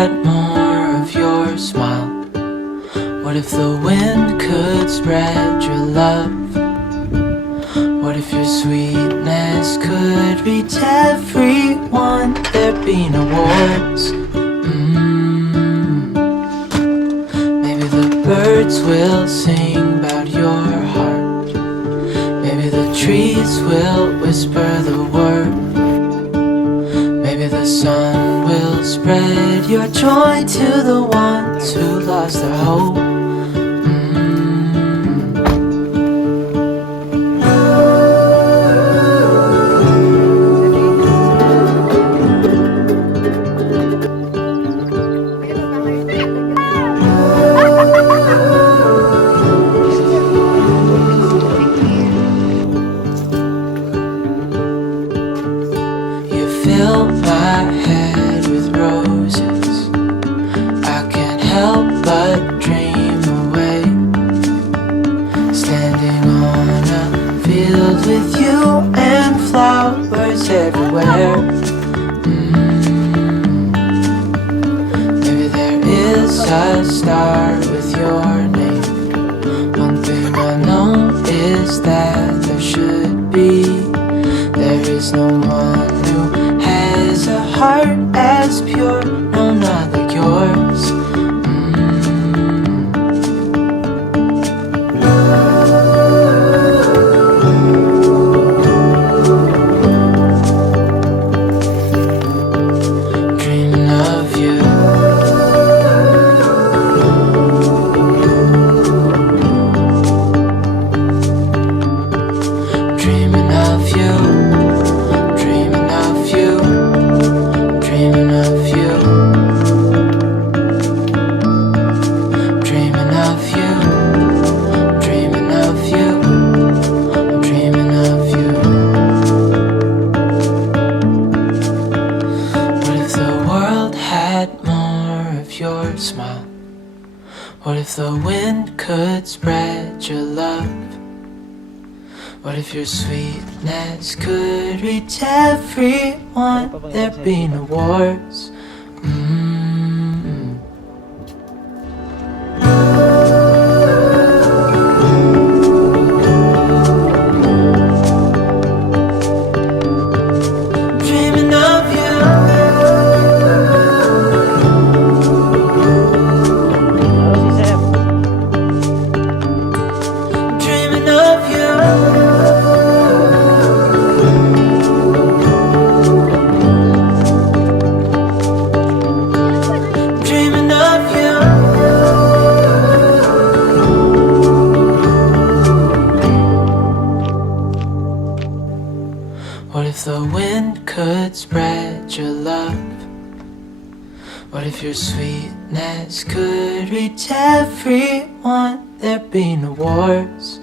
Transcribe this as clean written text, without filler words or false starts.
had more of your smile? What if the wind could spread your love? What if your sweetness could reach everyone? There'd be no wars. Maybe the birds will sing about your heart. Maybe the trees will whisper the word. Maybe the sun will spread your joy to the ones who lost their hope. Fill my head with roses. I can't help but dream away. Standing on a field with you and flowers everywhere. Maybe there is a star with your name. One thing I know is that there should be. There is no one who has a heart as pure, no, not like yours. Dreaming of you. Dreaming of you. Dreaming of you. Dreaming of you. Dreaming of you. Dreaming of you. I'm dreaming of you. What if the world had more of your smile? What if the wind could spread your love? What if your sweetness could reach everyone? There'd be no wars. Dreaming of you. Dreaming of you. Dreaming of you. What if the wind could spread your love? What if your sweetness could reach everyone? There'd be no wars.